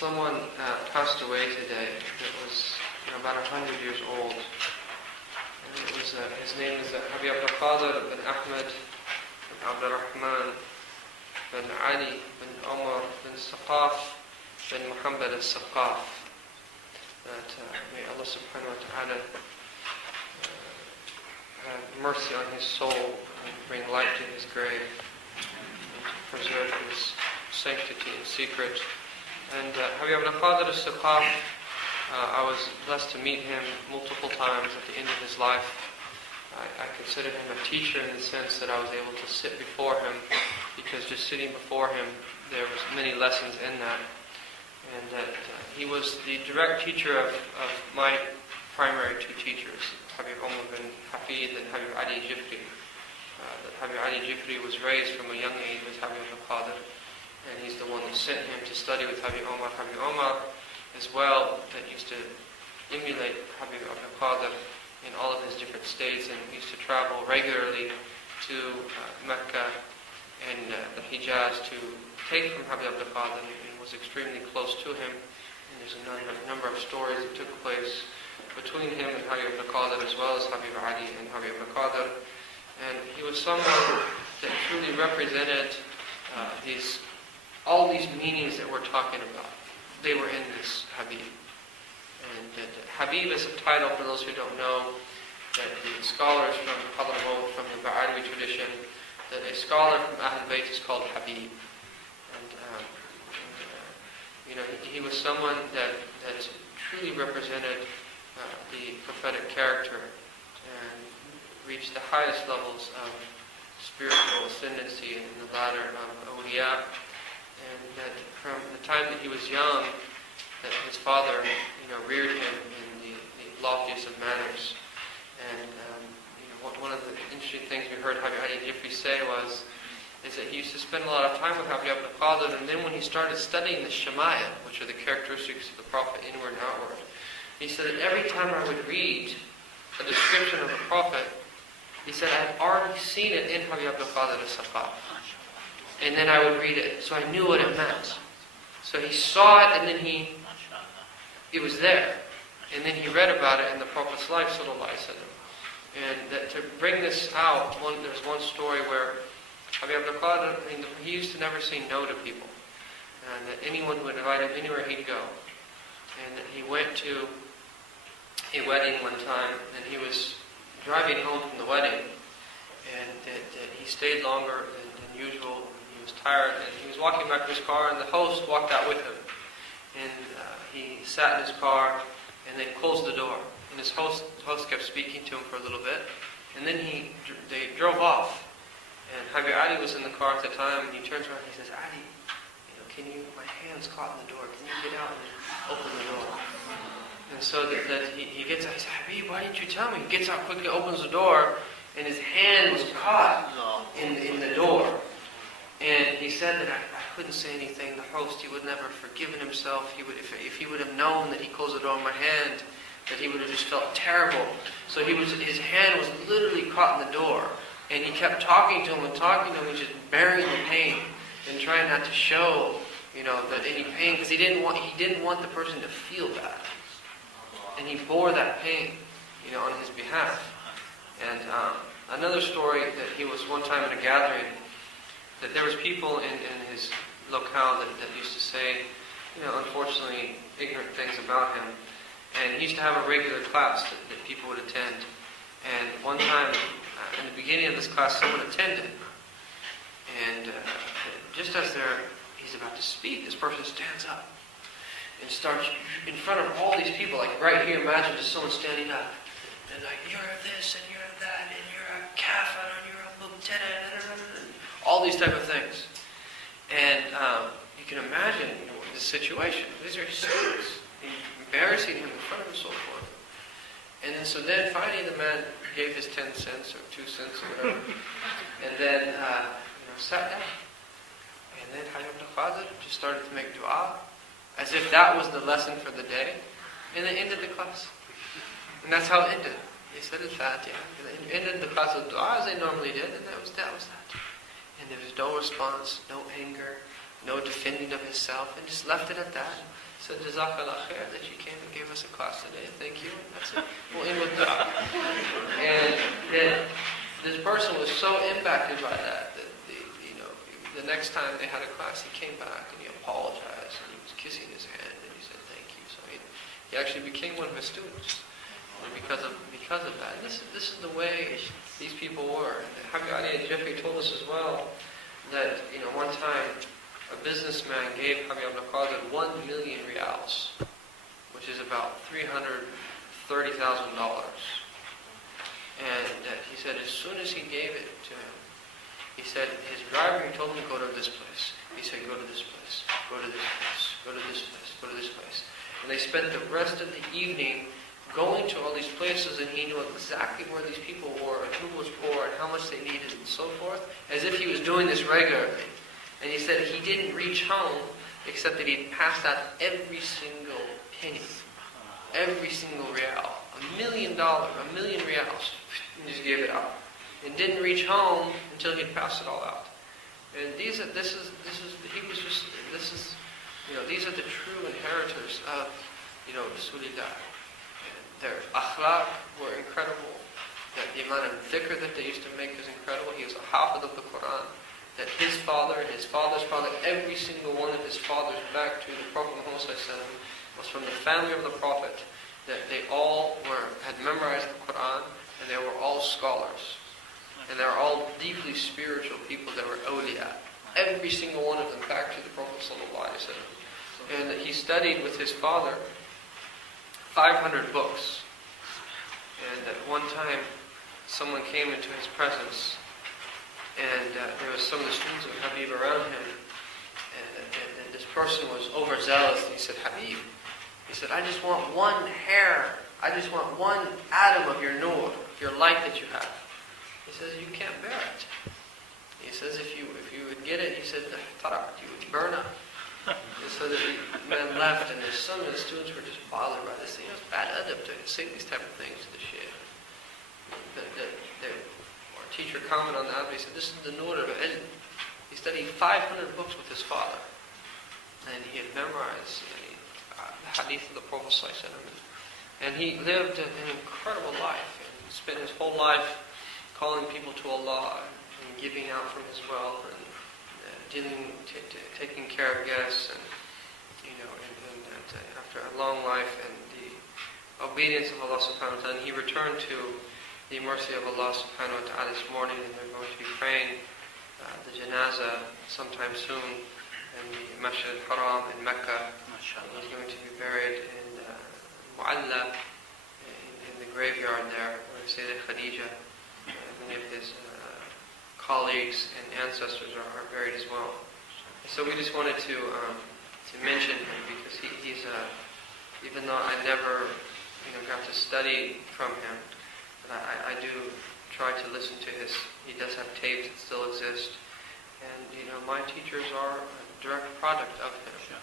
Someone passed away today that was about 100 years old. And it was, his name is Habib al-Qadir bin Ahmed bin Abd al-Rahman bin Ali bin Omar bin al-Saqqaf bin Muhammad al-Saqqaf. That may Allah subhanahu wa ta'ala have mercy on his soul and bring light to his grave and preserve his sanctity and secret. And Habib al-Qadir al-Saqqaf, I was blessed to meet him multiple times at the end of his life. I consider him a teacher in the sense that I was able to sit before him, because just sitting before him, there was many lessons in that. And that he was the direct teacher of my primary two teachers, Habib Omar bin Hafid and Habib Ali Jifri. Habib Ali Jifri was raised from a young age with Habib al-Qadir, and he's the one that sent him to study with Habib Omar. Habib Omar as well, that used to emulate Habib al-Qadir in all of his different states, and used to travel regularly to Mecca and the Hijaz to take from Habib al-Qadir, and was extremely close to him. And there's a number of stories that took place between him and Habib al-Qadir, as well as Habib Ali and Habib al-Qadir. And he was someone that truly represented all these meanings that we're talking about. They were in this Habib. And Habib is a title, for those who don't know, that the scholars from Hadramaut, from the Ba'alawi tradition, that a scholar from Ahl Bayt is called Habib. And he was someone that truly represented the prophetic character and reached the highest levels of spiritual ascendancy in the ladder of awliya. And that from the time that he was young, that his father, reared him in the loftiest of manners. And one of the interesting things we heard Habib Ali Jifri say is that he used to spend a lot of time with Habib al-Qadir, and then when he started studying the Shamaya, which are the characteristics of the Prophet inward and outward, he said that every time I would read a description of the Prophet, he said I had already seen it in Habib al-Qadir al-Saqqaf. And then I would read it, so I knew what it meant. So he saw it, and then it was there. And then he read about it in the Prophet's life, sallallahu alaihi wasallam. And that to bring this out, there's one story where Habib al-Qadir, he used to never say no to people. And that anyone would invite him anywhere, he'd go. And that he went to a wedding one time, and he was driving home from the wedding, and that he stayed longer than usual. He was tired, and he was walking back to his car, and the host walked out with him. And he sat in his car, and then closed the door. And his host kept speaking to him for a little bit, and then they drove off. And Habib Ali was in the car at the time, and he turns around and he says, Ali, my hand's caught in the door, can you get out and open the door? And so that he gets out, he says, Habib, why didn't you tell me? He gets out quickly, opens the door, and his hand was caught in the door. And he said that I couldn't say anything. The host, he would never have forgiven himself. If he would have known that he closed the door on my hand, that he would have just felt terrible. So his hand was literally caught in the door. And he kept talking to him and just burying the pain and trying not to show, that any pain, because he didn't want the person to feel bad. And he bore that pain, on his behalf. And another story that he was one time in a gathering, that there was people in his locale that used to say, unfortunately, ignorant things about him. And he used to have a regular class that people would attend. And one time, in the beginning of this class, someone attended. And just as he's about to speak, this person stands up and starts in front of all these people, like right here, imagine just someone standing up. And like, you're this, and you're that, and you're a kafir, and you're a lieutenant, all these type of things. And you can imagine the situation. These are serious. Embarrassing him in front of him, so forth. And then finally the man gave his 10 cents or 2 cents or whatever. And then sat down. And then Habib al-Qadir just started to make dua, as if that was the lesson for the day. And then ended the class. And that's how it ended. He said al-Fatiha. And ended the class with dua as they normally did, and that was that. And there was no response, no anger, no defending of himself, and just left it at that. He said, Jazakallah khair that you came and gave us a class today. Thank you. And that's it. We'll end with dua. And then this person was so impacted by that the next time they had a class, he came back and he apologized and he was kissing his hand and he said thank you. So he actually became one of his students because of that. And this is the way these people were. Habib Abd told us as well that one time a businessman gave Habib al-Qadir 1 million riyals, which is about $330,000. And he said as soon as he gave it to him, he said his driver, he told him to go to this place. He said, go to this place, go to this place, go to this place, go to this place. And they spent the rest of the evening going to all these places, and he knew exactly where these people were and who was poor and how much they needed and so forth, as if he was doing this regularly. And he said he didn't reach home except that he'd passed out every single penny, every single real. $1 million, 1 million reals, and just gave it out. And didn't reach home until he'd passed it all out. And these are the true inheritors of, Rasulullah. Their akhlaq were incredible. That the amount of dhikr that they used to make is incredible. He was a hafiz of the Quran. That his father and his father's father, every single one of his fathers back to the Prophet Muhammad was from the family of the Prophet. That they all had memorized the Quran, and they were all scholars. And they were all deeply spiritual people that were awliya. Every single one of them back to the Prophet ﷺ. And he studied with his father 500 books. And at one time, someone came into his presence, and there was some of the students of Habib around him, and this person was overzealous. He said, Habib, he said, I just want one hair, I just want one atom of your nur, your light that you have. He says, you can't bear it. He says, if you would get it, he said, you would burn up. And so the man left, and some of the students were just bothered by this thing. It was bad adab to say these type of things to the Shaykh. Our teacher commented on that, he said, this is the nur of ilm. He studied 500 books with his father. And he had memorized the hadith of the Prophet ﷺ. And he lived an incredible life, and spent his whole life calling people to Allah, and giving out from his wealth, and taking care of guests, and after a long life and the obedience of Allah subhanahu wa ta'ala, he returned to the mercy of Allah subhanahu wa ta'ala this morning, and they're going to be praying the janazah sometime soon in the Masjid al-Haram in Mecca. He's going to be buried in Mu'alla, in the graveyard there, where Sayyidah Khadija, many of his colleagues and ancestors are buried as well. So we just wanted to mention him, because he's even though I never got to study from him, but I do try to listen to he does have tapes that still exist, and my teachers are a direct product of him,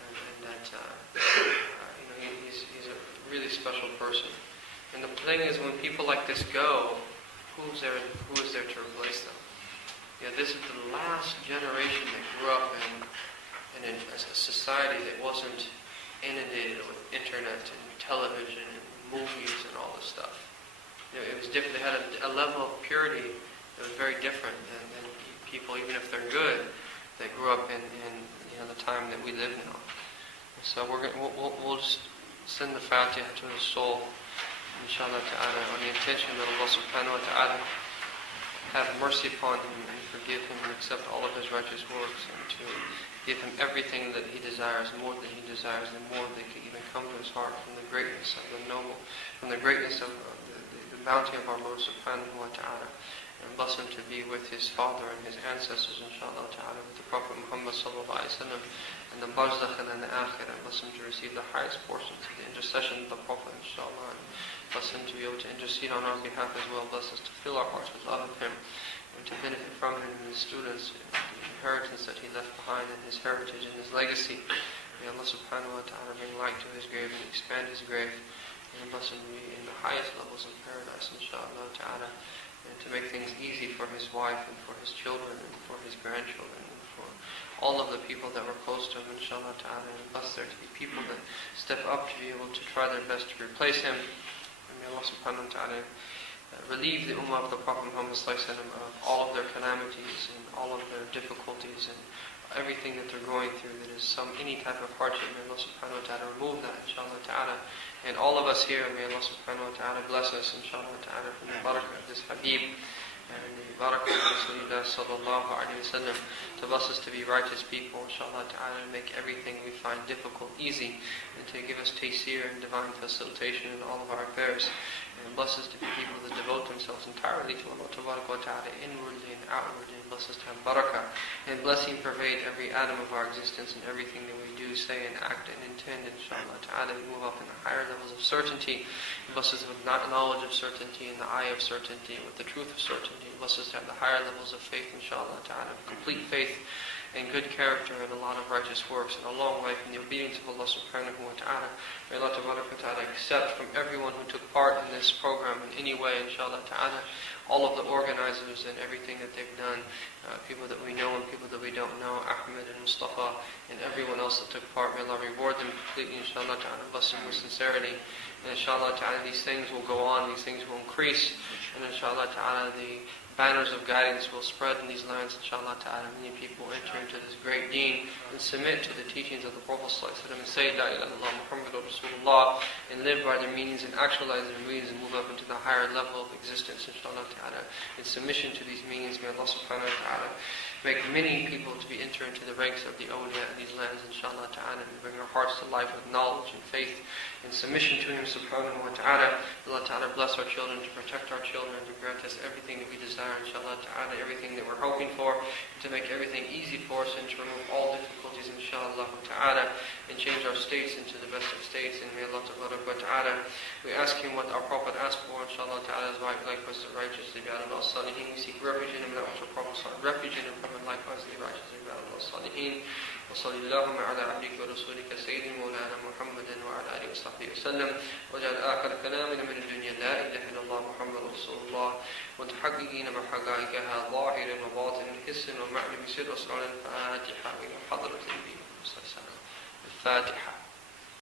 and that he's a really special person. And the thing is, when people like this go, who is there to replace them? This is the last generation that grew up in a society that wasn't inundated with internet and television and movies and all this stuff. It was different. They had a level of purity that was very different than people, even if they're good, that grew up in the time that we live now. So we'll just send the Fatiha to his soul, inshallah ta'ala, on the intention that Allah subhanahu wa ta'ala have mercy upon him and forgive him and accept all of his righteous works, and to give him everything that he desires, more than he desires, and more that could even come to his heart from the greatness of the noble, from the greatness of the bounty of our Lord subhanahu wa ta'ala. And bless him to be with his father and his ancestors, inshallah ta'ala, with the Prophet Muhammad sallallahu alayhi wa sallam, and the barzakh and the akhirah. Bless him to receive the highest portions of the intercession of the Prophet, inshallah. And bless him to be able to intercede on our behalf as well. Bless us to fill our hearts with love of him, and to benefit from him and his students, and the inheritance that he left behind, and his heritage and his legacy. May Allah subhanahu wa ta'ala bring light to his grave and expand his grave, and bless him to be in the highest levels of paradise, inshallah ta'ala, and to make things easy for his wife and for his children and for his grandchildren and for all of the people that were close to him, inshallah ta'ala, and bless there to be people that step up to be able to try their best to replace him. And may Allah subhanahu wa ta'ala relieve the ummah of the Prophet Muhammad sallallahu alaihi wasallam of all of their calamities and all of their difficulties and everything that they're going through that is any type of hardship. May Allah subhanahu wa ta'ala remove that, inshallah ta'ala. And all of us here, may Allah subhanahu wa ta'ala bless us, inshallah ta'ala, from the barakah of this Habib and the barakah of Rasulullah sallallahu alayhi wa sallam, to bless us to be righteous people, inshallah ta'ala, and make everything we find difficult easy, and to give us taysir and divine facilitation in all of our affairs. And bless us to be people that devote themselves entirely to Allah ta'ala, inwardly and outwardly, and bless us to have barakah. And blessing pervade every atom of our existence and everything that we do, say, and act and intend, inshallah ta'ala. We move up in the higher levels of certainty. Bless us with knowledge of certainty and the eye of certainty, with the truth of certainty. Bless us to have the higher levels of faith, inshallah ta'ala, complete faith and good character and a lot of righteous works and a long life in the obedience of Allah subhanahu wa ta'ala. May Allah ta'ala accept from everyone who took part in this program in any way, inshallah ta'ala, all of the organizers and everything that they've done, people that we know and people that we don't know, Ahmed and Mustafa and everyone else that took part. May Allah reward them completely, inshallah ta'ala, bless them with sincerity. And inshallah ta'ala, these things will go on, these things will increase, and inshallah ta'ala, the banners of guidance will spread in these lands, inshallah ta'ala. Many people enter into this great deen and submit to the teachings of the Prophet ﷺ and say, La ilaha illallah Muhammadur Rasulullah, and live by their meanings and actualize their meanings and move up into the higher level of existence, inshallah ta'ala. In submission to these meanings, may Allah subhanahu wa ta'ala make many people to be enter into the ranks of the awliya in these lands, inshallah ta'ala, and bring our hearts to life with knowledge and faith and submission to Him subhanahu wa ta'ala. Allah ta'ala bless our children, to protect our children, to grant us everything that we desire, inshallah ta'ala, everything that we're hoping for, to make everything easy for us and to remove all difficulties, inshallah ta'ala, and change our states into the best of states. And may Allah ta'ala, we ask Him what our Prophet asked for, inshallah ta'ala, is right, likewise the righteous, the ibad of al-Salihin. We seek refuge in Him, that which our Prophet sought refuge in Him, and likewise the righteous, the ibad of al-Salihin. وصلى اللهم على عبدك ورسولك سيدنا مولانا محمد وعلى اله وصحبه وسلم وجعل اخر كلامنا من الدنيا لا اله الا الله محمد رسول الله متحققين بحقائقها ظاهرا وباطنا حسا ومعنى بسر واسرار الفاتحه الى حضره النبي صلى الله عليه وسلم. الفاتحه.